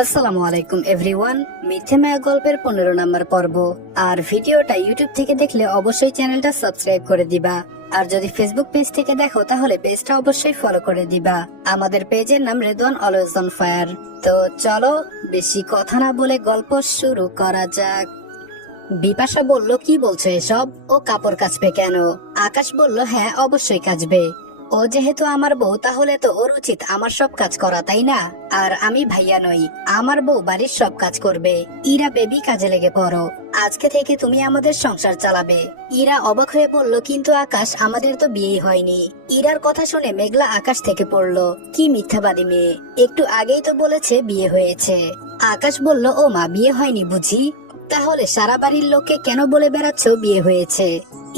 আসসালামু আলাইকুম এভরিওয়ান। মিথ্যে মায়া গল্পের 15 নম্বর পর্ব। আর ভিডিওটা ইউটিউব থেকে দেখলে অবশ্যই চ্যানেলটা সাবস্ক্রাইব করে দিবা। আর যদি ফেসবুক পেজ থেকে দেখো তাহলে পেজটা অবশ্যই ফলো করে দিবা। আমাদের পেজের নাম রেদওয়ান অলওয়েজ অন ফায়ার। তো চলো বেশি কথা না বলে গল্প শুরু করা যাক। বিপাশা বলল, কি বলছো এসব? ও কাপড় কাচবে কেন? আকাশ বলল, হ্যাঁ অবশ্যই কাচবে। ও যেহেতু আমার বউ, তাহলে তো ওর উচিত আমার সব কাজ করা, তাই না? আর আমি ভাইয়া নই, আমার বউ বাড়ির সব কাজ করবে। ইরা বেবি, কাজে লেগে পড়ো। আজকে থেকে তুমি আমাদের সংসার চালাবে। ইরা অবাক হয়ে পড়ল, কিন্তু আকাশ, আমাদের তো বিয়ে হয়নি। ইরার কথা শুনে মেঘলা আকাশ থেকে পড়লো। কি মিথ্যাবাদী মেয়ে, একটু আগেই তো বলেছে বিয়ে হয়েছে। আকাশ বলল, ও মা, বিয়ে হয়নি বুঝি? তাহলে সারা বাড়ির লোককে কেন বলে বেড়াচ্ছ বিয়ে হয়েছে?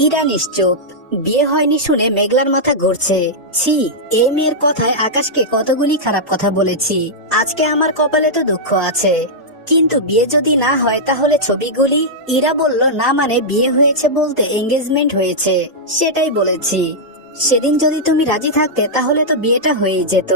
ইরা নিশ্চুপ। বিয়ে হয়নি শুনে মেঘলার মাথা ঘুরছে। ছি, এই মেয়ের কথায় আকাশকে কতগুলি খারাপ কথা বলেছি। আজকে আমার কপালে তো দুঃখ আছে। কিন্তু বিয়ে যদি না হয় তাহলে ছবিগুলি? ইরা বলল, না মানে বিয়ে হয়েছে বলতে এঙ্গেজমেন্ট হয়েছে, সেটাই বলেছি। সেদিন যদি তুমি রাজি থাকতে তাহলে তো বিয়েটা হয়ে যেত।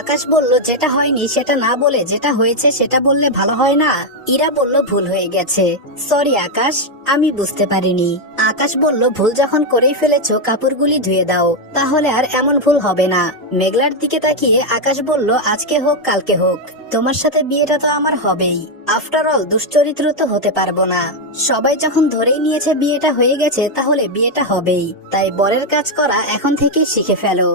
আকাশ বলল, যেটা হয়নি সেটা না বলে যেটা হয়েছে সেটা বললে ভালো হয় না? ইরা বলল, ভুল হয়ে গেছে, সরি আকাশ, আমি বুঝতে পারিনি। আকাশ বলল, ভুল যখন করেই ফেলেছো কাপড়গুলি ধুয়ে দাও, তাহলে আর এমন ভুল হবে না। মেঘলার দিকে তাকিয়ে আকাশ বলল, আজকে হোক কালকে হোক, তোমার সাথে বিয়েটা তো আমার হবেই। আফটার অল দুশ্চরিত্র তো হতে পারবো না। সবাই যখন ধরেই নিয়েছে বিয়েটা হয়ে গেছে, তাহলে বিয়েটা হবেই। তাই বরের কাজ করা এখন থেকে শিখে ফেলো।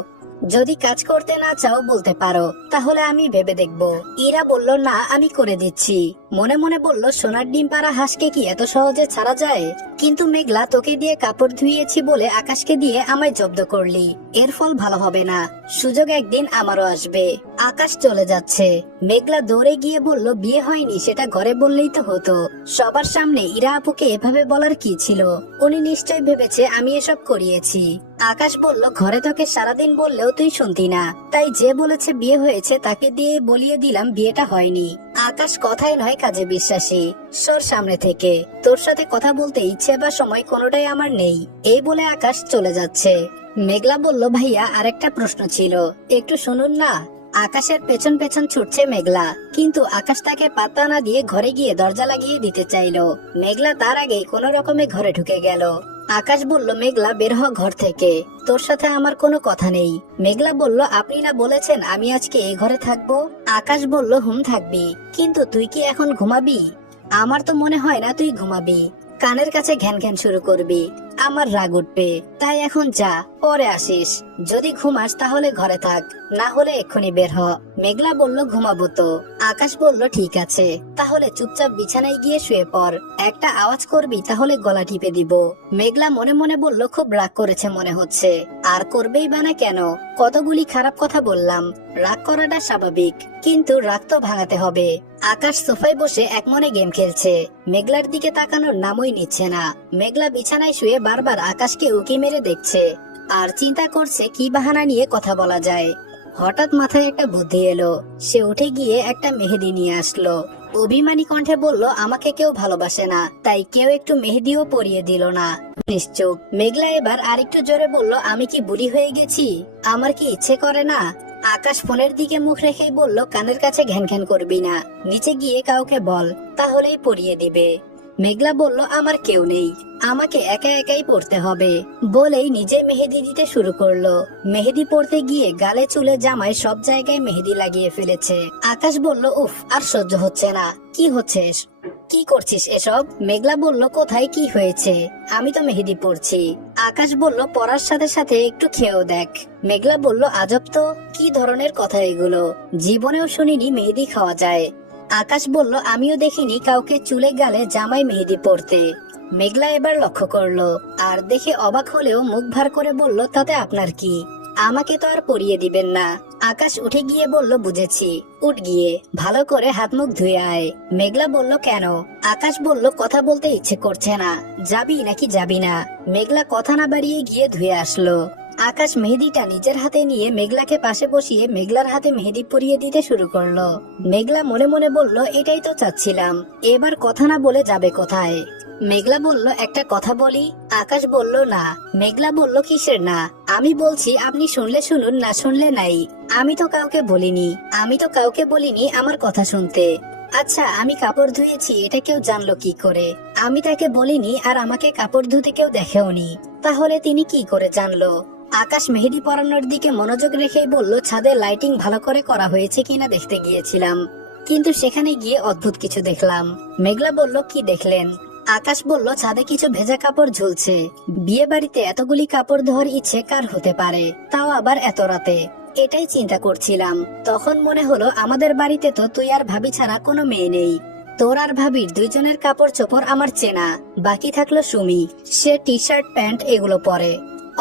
যদি কাজ করতে না চাও বলতে পারো, তাহলে আমি ভেবে দেখব। ইরা বলল, না আমি করে দিচ্ছি। মনে মনে বলল, সোনার ডিম পাড়া হাঁসকে কি এত সহজে ছাড়া যায়? কিন্তু মেঘলা, তোকে দিয়ে কাপড় ধুইয়েছি বলে আকাশকে দিয়ে আমায় জব্দ করলি, এর ফল ভালো হবে না। সুযোগ একদিন আমারও আসবে। আকাশ চলে যাচ্ছে। মেঘলা দৌড়ে গিয়ে বলল, বিয়ে হয়নি সেটা ঘরে বললেই তো হতো। সবার সামনে ইরা আপুকে এভাবে বলার কি ছিল? উনি নিশ্চয় ভেবেছে আমি এসব করিয়েছি। আকাশ বলল, ঘরে তোকে সারাদিন বললেও তুই শুনতি না, তাই যে বলেছে বিয়ে হয়েছে তাকে দিয়ে বলিয়ে দিলাম বিয়েটা হয়নি। আকাশ কথায় নয় কাজে বিশ্বাসী। সর সামনে থেকে, তোর সাথে কথা বলতে ইচ্ছে বা সময় কোনোটাই আমার নেই। এই বলে আকাশ চলে যাচ্ছে। মেঘলা বলল, ভাইয়া আরেকটা প্রশ্ন ছিল, একটু শুনুন না। আকাশের পেছন পেছন ছুটছে মেঘলা, কিন্তু আকাশ তাকে পাত্তা না দিয়ে ঘরে গিয়ে দরজা লাগিয়ে দিতে চাইলো। মেঘলা তার আগেই কোনো রকমে ঘরে ঢুকে গেল। আকাশ বলল, মেঘলা বের হ ঘর থেকে, তোর সাথে আমার কোনো কথা নেই। মেঘলা বলল, আপনি না বলেছেন আমি আজকে এই ঘরে থাকবো? আকাশ বলল, হুম থাকবি, কিন্তু তুই কি এখন ঘুমাবি? আমার তো মনে হয় না তুই ঘুমাবি, কানের কাছে ঘ্যান ঘ্যান শুরু করবি, আমার রাগ উঠবে। তাই এখন যা, পরে আসিস। যদি ঘুমাস তাহলে ঘরে থাক, না হলে এক্ষুনি বের হ। মেঘলা বলল, ঘুমাবো তো। আকাশ বলল, ঠিক আছে, তাহলে চুপচাপ বিছানায় গিয়ে শুয়ে পড়। একটা আওয়াজ করবি তাহলে গলা টিপে দিব। মেঘলা মনে মনে বলল, খুব রাগ করেছে মনে হচ্ছে। আর করবেই বা না কেন, কতগুলি খারাপ কথা বললাম, রাগ করাটা স্বাভাবিক, কিন্তু রাগ তো ভাঙাতে হবে। আকাশ সোফায় বসে একমনে গেম খেলছে। মেঘলার দিকে তাকানোর নামই নিচ্ছে না। মেঘলা বিছানায় শুয়ে বারবার আকাশকে উকি মেরে দেখছে, আর চিন্তা করছে কি বাহানা নিয়ে কথা বলা যায়। হঠাৎ মাথায় একটা বুদ্ধি এলো। সে উঠে গিয়ে একটা মেহেদি নিয়ে আসলো। অভিমানী কণ্ঠে বলল, আমাকে কেউ ভালোবাসে না, তাই কেউ একটু মেহেদিও পরিয়ে দিল না। নিশ্চুপ। মেঘলা এবার আরেকটু জোরে বলল, আমি কি বুড়ি হয়ে গেছি? আমার কি ইচ্ছে করে না? আকাশ ফোনের দিকে মুখ রেখেই বলল, কানের কাছে ঘ্যান ঘ্যান করবি না, নিচে গিয়ে কাউকে বল, তাহলেই পরিয়ে দিবে। মেঘলা বলল, আমার কেউ নেই, আমাকে একা একাই পড়তে হবে, বলেই নিজে মেহেদি দিতে শুরু করলো। মেহেদি পড়তে গিয়ে গালে চুলে জামায় সব জায়গায় মেহেদি লাগিয়ে ফেলেছে। আকাশ বলল, উফ, আর সহ্য হচ্ছে না। কি হচ্ছে? কি করছিস এসব? মেঘলা বলল, কোথায় কি হয়েছে? আমি তো মেহেদি পড়ছি। আকাশ বলল, পড়ার সাথে সাথে একটু খেয়েও দেখ। মেঘলা বলল, আজব তো, কি ধরনের কথা এগুলো? জীবনেও শুনিনি মেহেদি খাওয়া যায়। আকাশ বলল, আমিও দেখিনি কাউকে চুলে গালে জামায় মেহেদি পড়তে। মেঘলা এবার লক্ষ্য করলো, আর দেখে অবাক হলেও মুখ ভার করে বলল, তাতে আপনার কি? আমাকে তো আর পরিয়ে দিবেন না। আকাশ উঠে গিয়ে বলল, বুঝেছি, উঠ গিয়ে ভালো করে হাত মুখ ধুয়ে আয়। মেঘলা বলল, কেন? আকাশ বলল, কথা বলতে ইচ্ছে করছে না, যাবি নাকি যাবি না? মেঘলা কথা না বাড়িয়ে গিয়ে ধুয়ে আসলো। আকাশ মেহেদিটা নিজের হাতে নিয়ে মেঘলাকে পাশে বসিয়ে মেঘলার হাতে মেহেদি পরিয়ে দিতে শুরু করলো। মেঘলা মনে মনে বলল, এটাই তো চাচ্ছিলাম, এবার কথা না বলে যাবে কোথায়? মেঘলা বলল, একটা কথা বলি। আকাশ বলল, না। মেঘলা বলল, কিসের না? আমি বলছি, আপনি শুনলে শুনুন, না শুনলে নাই। আমি তো কাউকে বলিনি আমার কথা শুনতে। আচ্ছা, আমি কাপড় ধুয়েছি এটা কেউ জানলো কি করে? আমি তাকে বলিনি, আর আমাকে কাপড় ধুতে কেউ দেখেওনি, তাহলে তিনি কি করে জানলো? আকাশ মেহেদি পরানোর দিকে মনোযোগ রেখেই বলল, ছাদে লাইটিং ভালো করে করা হয়েছে কিনা দেখতে গিয়েছিলাম, কিন্তু সেখানে গিয়ে অদ্ভুত কিছু দেখলাম। মেঘলা বলল, কি দেখলেন? আকাশ বলল, ছাদে কিছু ভেজা কাপড় ঝুলছে। বিয়ে বাড়িতে এতগুলি কাপড় ধোয়ার ইচ্ছে কার হতে পারে, তাও আবার এত রাতে? এটাই চিন্তা করছিলাম। তখন মনে হলো আমাদের বাড়িতে তো তুই আর ভাবি ছাড়া কোনো মেয়ে নেই। তোর আর ভাবির দুইজনের কাপড় চোপড় আমার চেনা, বাকি থাকলো সুমি, সে টি শার্ট প্যান্ট এগুলো পরে,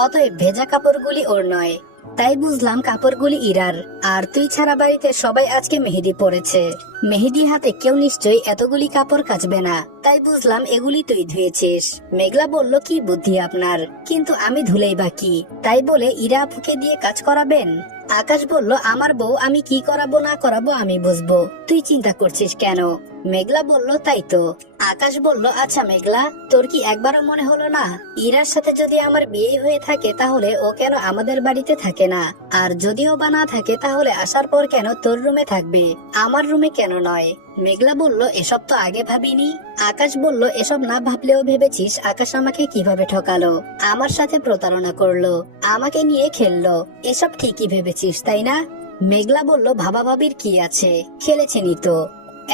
অতএব ভেজা কাপড়গুলি ওর নয়। তাই বুঝলাম কাপড়গুলি ইরার। আর তুই ছাড়া বাড়িতে সবাই আজকে মেহেদি পরেছে, মেহেদি হাতে কেউ নিশ্চয়ই এতগুলি কাপড় কাচবে না, তাই বুঝলাম এগুলি তুই ধুয়েছিস। মেঘলা বলল, কি বুদ্ধি আপনার, কিন্তু আমি ধুলেই বাকি, তাই বলে ইরা আপুকে দিয়ে কাজ করাবেন? আকাশ বলল, আমার বউ, আমি কি করাবো না করাবো আমি বুঝবো, তুই চিন্তা করছিস কেন? মেঘলা বলল, তাই তো। আকাশ বলল, আচ্ছা মেঘলা, তোর কি একবারও মনে হলো না, ইরার সাথে যদি আমার বিয়ে হয়ে থাকে তাহলে ও কেন আমাদের বাড়িতে থাকে না? আর যদিও বা না থাকে তাহলে আসার পর কেন তোর রুমে থাকবে, আমার রুমে কেন নয়? মেঘলা বলল, এসব তো আগে ভাবিনি। আকাশ বলল, এসব না ভাবলেও ভেবেছিস আকাশ আমাকে কিভাবে ঠকালো, আমার সাথে প্রতারণা করলো, আমাকে নিয়ে খেললো, এসব ঠিকই ভেবেছিস তাই না? মেঘলা বলল, ভাবা ভাবির কি আছে, খেলেছেনি তো।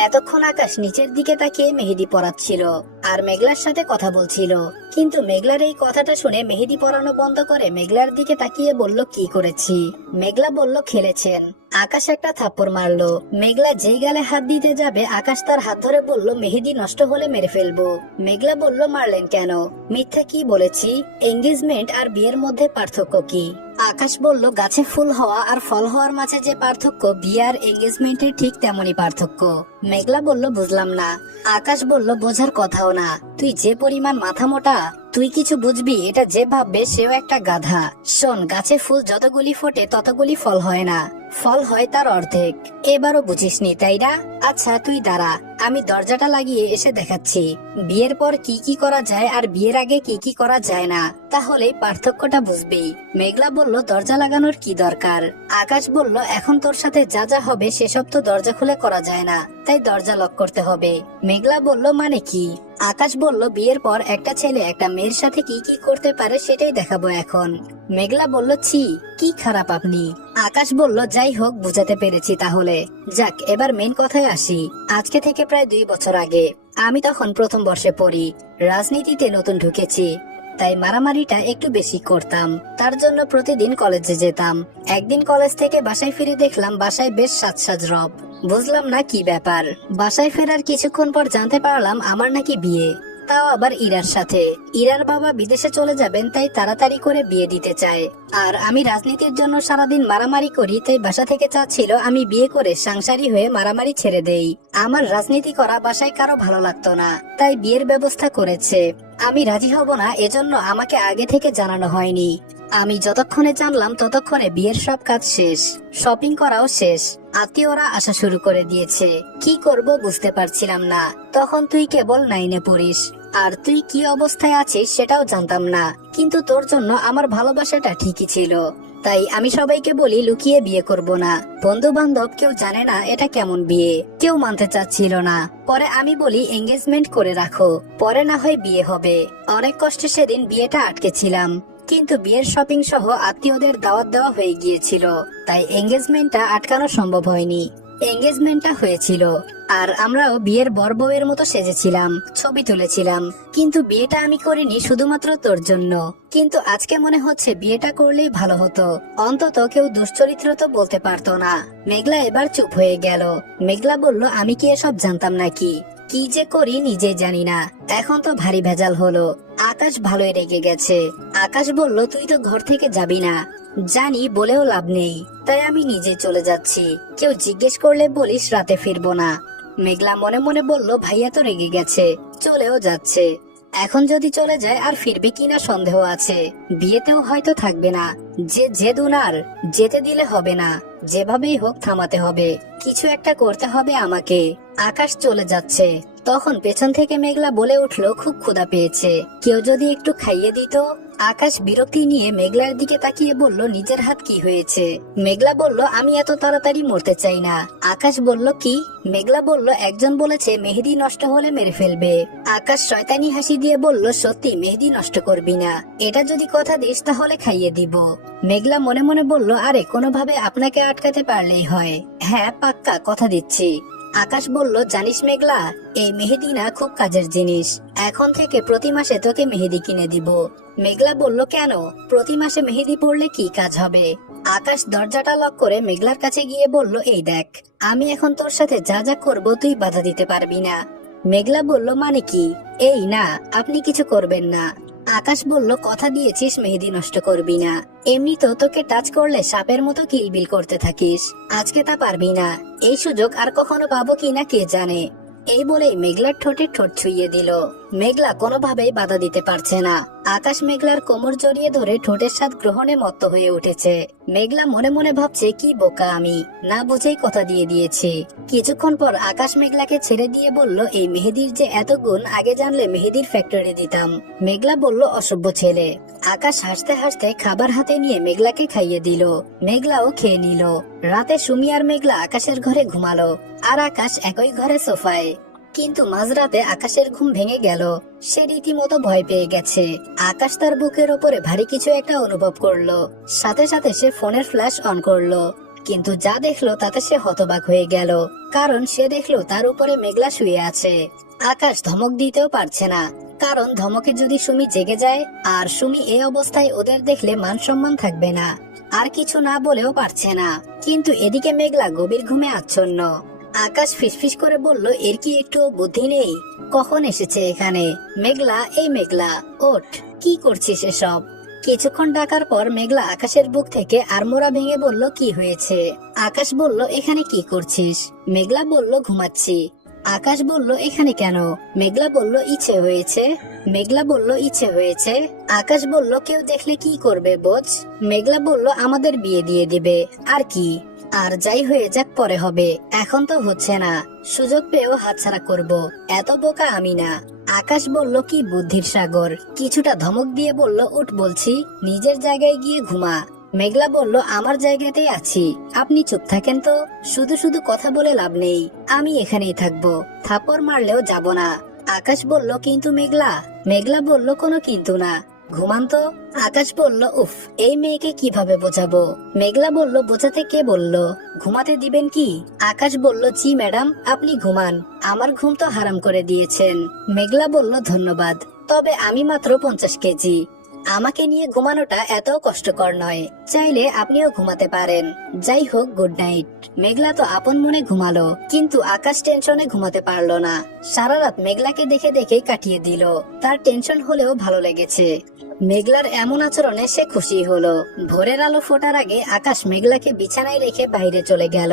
এতক্ষণ আকাশ নিচের দিকে তাকিয়ে মেহেদি পরাচ্ছিল আর মেঘলার সাথে কথা বলছিল, কিন্তু মেঘলার এই কথাটা শুনে মেহেদি পরানো বন্ধ করে মেঘলার দিকে তাকিয়ে বলল, কি করেছি? মেঘলা বলল, খেলেছেন। আকাশ একটা থাপ্পড় মারলো। মেঘলা যেই গালে হাত দিতে যাবে আকাশ তার হাত ধরে বলল, মেহেদি নষ্ট হলে মেরে ফেলবো। মেঘলা বলল, মারলেন কেন? মিথ্যা কি বলেছি? এঙ্গেজমেন্ট আর বিয়ের মধ্যে পার্থক্য কি? আকাশ বলল, গাছে ফুল হওয়া আর ফল হওয়ার মাঝে যে পার্থক্য, বিয়ে আর এঙ্গেজমেন্টের ঠিক তেমনই পার্থক্য। মেঘলা বলল, বুঝলাম না। আকাশ বলল, বোঝার কথাও না, তুই যে পরিমাণ মাথা মোটা, তুই কিছু বুঝবি, এটা যে ভাববে সেও একটা গাধা। শোন, গাছে ফুল যতগুলি ফোটে ততগুলি ফল হয় না, ফল হয় তার অর্ধেক। এবারও বুঝিসনি তাই না? আচ্ছা তুই দাঁড়া, আমি দরজাটা লাগিয়ে এসে দেখাচ্ছি বিয়ের পর কি কি করা যায় আর বিয়ের আগে কি কি করা যায় না, তাহলে পার্থক্যটা বুঝবি। মেঘলা বলল, দরজা লাগানোর কি দরকার? আকাশ বলল, এখন তোর সাথে যা যা হবে সেসব তো দরজা খুলে করা যায় না, তাই দরজা লক করতে হবে। মেঘলা বলল, মানে কি? আকাশ বলল, বিয়ের পর একটা ছেলে একটা মেয়ের সাথে কি কি করতে পারে সেটাই দেখাবো এখন। মেঘলা বলল, ছি, কি খারাপ আপনি। আকাশ বলল, যাই হোক, বুঝাতে পেরেছি তাহলে। যাক, এবার মেন কথায় আসি। আজকে থেকে প্রায় 2 বছর আগে আমি তখন প্রথম বর্ষে পড়ি, রাজনীতিতে নতুন ঢুকেছি, তাই মারামারিটা একটু বেশি করতাম। তার জন্য প্রতিদিন কলেজে যেতাম। একদিন কলেজ থেকে বাসায় ফিরে দেখলাম বাসায় বেশ সাজ রব। বুঝলাম না কি ব্যাপার। বাসায় ফেরার কিছুক্ষণ পর জানতে পারলাম আমার নাকি বিয়ে, তাও আবার ইরার সাথে। ইরার বাবা বিদেশে চলে যাবেন, তাই তাড়াতাড়ি করে বিয়ে দিতে চায়। আর আমি রাজনীতির জন্য সারাদিন মারামারি করি, তাই বাসা থেকে চাচ্ছিল আমি বিয়ে করে সংসারী হয়ে মারামারি ছেড়ে দেই। আমার রাজনীতি করা বাসায় কারো ভালো লাগতো না, তাই বিয়ের ব্যবস্থা করেছে। আমি রাজি হব না, এজন্য আমাকে আগে থেকে জানানো হয়নি। আমি যতক্ষণে জানলাম ততক্ষণে বিয়ের সব কাজ শেষ, শপিং করাও শেষ, আত্মীয়রা আসা শুরু করে দিয়েছে। কি করব বুঝতে পারছিলাম না। তখন তুই কেবল 9-এ পড়িস, আর তুই কি অবস্থায় আছিস সেটাও জানতাম না, কিন্তু তোর জন্য আমার ভালোবাসাটা ঠিকই ছিল। তাই আমি সবাইকে বলি লুকিয়ে বিয়ে করব না। বন্ধু বান্ধব কেউ জানে না এটা কেমন বিয়ে, কেউ মানতে চাচ্ছিল না। পরে আমি বলি এঙ্গেজমেন্ট করে রাখো, পরে না হয় বিয়ে হবে। অনেক কষ্টে সেদিন বিয়েটা আটকেছিলাম, কিন্তু বিয়ের শপিং সহ আত্মীয়দের দাওয়াত দেওয়া হয়ে গিয়েছিল, তাই এঙ্গেজমেন্টটা আটকানো সম্ভব হয়নি। এঙ্গেজমেন্টটা হয়েছিল, আর আমরাও বিয়ের বর বউয়ের মতো সেজেছিলাম, ছবি তুলেছিলাম। কিন্তু বিয়েটা আমি করিনি শুধুমাত্র তোর জন্য। কিন্তু আজকে মনে হচ্ছে বিয়েটা করলেই ভালো হতো, অন্তত কেউ দুশ্চরিত্র তো বলতে পারতো না। মেঘলা এবার চুপ হয়ে গেল। মেঘলা বলল, আমি কি এসব জানতাম নাকি? কি যে করি নিজে জানি না, এখন তো ভারী ভেজাল হলো। আকাশ ভালোই রেগে গেছে। আকাশ বলল, তুই তো ঘর থেকে যাবি না। জানি, বলেও লাভ নেই, তাই আমি নিজে চলে যাচ্ছি। কেউ জিজ্ঞেস করলে বলিস রাতে ফিরবো না। মেঘলা মনে মনে বলল, ভাইয়া তো রেগে গেছে, চলেও যাচ্ছে। এখন যদি চলে যায় আর ফিরবে কিনা সন্দেহ আছে। বিয়েতেও হয়তো থাকবে না। যে দুনার, যেতে দিলে হবে না, যেভাবেই হোক থামাতে হবে, কিছু একটা করতে হবে আমাকে। আকাশ চলে যাচ্ছে, তখন পেছন থেকে মেঘলা বলে উঠলো, খুব ক্ষুধা পেয়েছে, কেউ যদি একটু খাইয়ে দিত। আকাশ বিরক্তি নিয়ে মেঘলার দিকে তাকিয়ে বলল, নিজের হাত কি হয়েছে? মেঘলা বলল, আমি এত তাড়াতাড়ি মরতে চাই না। আকাশ বলল, কি? মেঘলা বলল, একজন বলেছে মেহেদি নষ্ট হলে মেরে ফেলবে। আকাশ শয়তানি হাসি দিয়ে বলল, সত্যি মেহেদি নষ্ট করবি না? এটা যদি কথা দিস তাহলে খাইয়ে দিব। মেঘলা মনে মনে বলল, আরে কোনোভাবে আপনাকে আটকাতে পারলেই হয়। হ্যাঁ পাক্কা, কথা দিচ্ছি। আকাশ বলল, জানিস মেঘলা, এই মেহেদি না খুব কাজের জিনিস। এখন থেকে প্রতি মাসে তোকে মেহেদি কিনে দিব। মেঘলা বলল, কেন? প্রতি মাসে মেহেদি পড়লে কি কাজ হবে? আকাশ দরজাটা লক করে মেঘলার কাছে গিয়ে বলল, এই দেখ, আমি এখন তোর সাথে যা যা করবো তুই বাধা দিতে পারবি না। মেঘলা বলল, মানে কি? এই না, আপনি কিছু করবেন না। আকাশ বলল, কথা দিয়েছিস মেহেদি নষ্ট করবি না। এমনি তো তোকে টাচ করলে সাপের মতো কিলবিল করতে থাকিস, আজকে তা পারবি না। এই সুযোগ আর কখনো পাবো কিনা কে জানে। এই বলেই মেঘলার ঠোঁটে ঠোঁট ছুঁয়ে দিল। মেঘলা কোনোভাবেই বাধা দিতে পারছে না। আকাশ মেঘলার কোমর জড়িয়ে ধরে ঠোঁটের স্বাদ গ্রহণে মত্ত হয়ে উঠেছে। মেঘলা মনে মনে ভাবছে, কি বোকা আমি, না বুঝেই কথা দিয়ে দিয়েছি। কিছুক্ষণ পর আকাশ মেঘলাকে ছেড়ে দিয়ে বলল, এই মেহেদির যে এত গুণ, আগে জানলে মেহেদির ফ্যাক্টরি দিতাম। মেঘলা বলল, অসভ্য ছেলে। আকাশ হাসতে হাসতে খাবার হাতে নিয়ে মেঘলাকে খাইয়ে দিল। মেঘলাও খেয়ে নিল। রাতে সুমি আর মেঘলা আকাশের ঘরে ঘুমালো, আর আকাশ একই ঘরে সোফায়। কিন্তু মাঝরাতে আকাশের ঘুম ভেঙে গেল। সে রীতিমতো ভয় পেয়ে গেছে। আকাশ তার বুকের ওপরে ভারী কিছু একটা অনুভব করলো। সাথে সাথে সে ফোনের ফ্ল্যাশ অন করলো, কিন্তু যা দেখলো তাতে সে হতবাক হয়ে গেল। কারণ সে দেখলো তার উপরে মেঘলা শুয়ে আছে। আকাশ ধমক দিতেও পারছে না, কারণ ধমকে যদি সুমি জেগে যায়, আর সুমি এই অবস্থায় ওদের দেখলে মান সম্মান থাকবে না। আর কিছু না বলেও পারছে না। কিন্তু এদিকে মেঘলা গভীর ঘুমে আচ্ছন্ন। আকাশ ফিসফিস করে বলল, এর কি একটু বুদ্ধি নেই? কখন এসেছে এখানে? মেঘলা, এই মেঘলা, ওঠ, কি করছিস এসব? কিছুক্ষণ ডাকার পর মেঘলা আকাশের বুক থেকে আড়মোড়া ভেঙে বলল, কি হয়েছে? আকাশ বলল, এখানে কি করছিস? মেঘলা বলল, ঘুমাচ্ছি। আকাশ বলল, এখানে কেন? মেঘলা বলল, ইচ্ছে হয়েছে। মেঘলা বলল, ইচ্ছে হয়েছে? আকাশ বলল, কেউ দেখলে কি করবে বোঝ? মেঘলা বলল, আমাদের বিয়ে দিয়ে দিবে, আর কি। আর যাই হয়ে যাক পরে হবে, এখন তো হচ্ছে না। সুযোগ পেয়েও হাতছাড়া করব, এত বোকা আমি না। আকাশ বলল, কি বুদ্ধির সাগর। কিছুটা ধমক দিয়ে বলল, উঠ বলছি, নিজের জায়গায় গিয়ে ঘুমা। মেঘলা বলল, আমার জায়গাতেই আছি, আপনি চুপ থাকেন তো। শুধু শুধু কথা বলে লাভ নেই, আমি এখানেই থাকবো, থাপ্পড় মারলেও যাব না। আকাশ বলল, কিন্তু মেঘলা। মেঘলা বলল, কোনো কিন্তু না, ঘুমান তো। আকাশ বলল, উফ, এই মেয়েকে কিভাবে বোঝাবো? মেঘলা বলল, বোঝাতে কে বলল? ঘুমাতে দিবেন কি? আকাশ বলল, জি ম্যাডাম, আপনি ঘুমান, আমার ঘুম তো হারাম করে দিয়েছেন। মেঘলা বলল, ধন্যবাদ, তবে আমি মাত্র 50 কেজি। আমাকে নিয়ে ঘুমানোটা এত কষ্টকর নয়, চাইলে আপনিও ঘুমাতে পারেন। যাই হোক, গুড নাইট। মেঘলা তো আপন মনে ঘুমালো, কিন্তু আকাশ টেনশনে ঘুমাতে পারলো না। সারা রাত মেঘলাকে দেখে দেখে কাটিয়ে দিল। তার টেনশন হলেও ভালো লেগেছে। মেঘলার এমন আচরণে সে খুশি হলো। ভোরের আলো ফোটার আগে আকাশ মেঘলাকে বিছানায় রেখে বাইরে চলে গেল।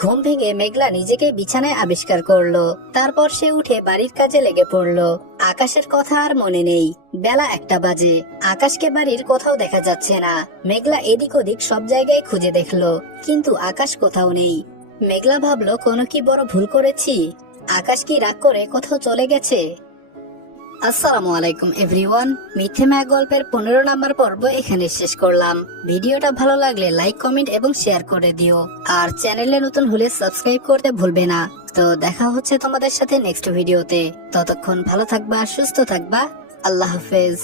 ঘুম ভেঙে মেঘলা নিজেকে বিছানায় আবিষ্কার করলো। তারপর সে উঠে বাড়ির কাজে লেগে পড়লো। আকাশের কথা আর মনে নেই। বেলা 1টা বাজে। আকাশকে বাড়ির কোথাও দেখা যাচ্ছে না। মেঘলা এদিক ওদিক সব জায়গায় খুঁজে দেখলো, কিন্তু আকাশ কোথাও নেই। মেঘলা ভাবলো, কোনো কি বড় ভুল করেছি? আকাশ কি রাগ করে কোথাও চলে গেছে? আসসালামু আলাইকুম এভরিওয়ান। মিথ্যে মায়া গল্পের 15 নম্বর পর্ব এখানে শেষ করলাম। ভিডিওটা ভালো লাগলে লাইক, কমেন্ট এবং শেয়ার করে দিও। আর চ্যানেলে নতুন হলে সাবস্ক্রাইব করতে ভুলবে না। তো দেখা হচ্ছে তোমাদের সাথে নেক্সট ভিডিওতে। ততক্ষণ ভালো থাকবা, সুস্থ থাকবা। আল্লাহ হাফেজ।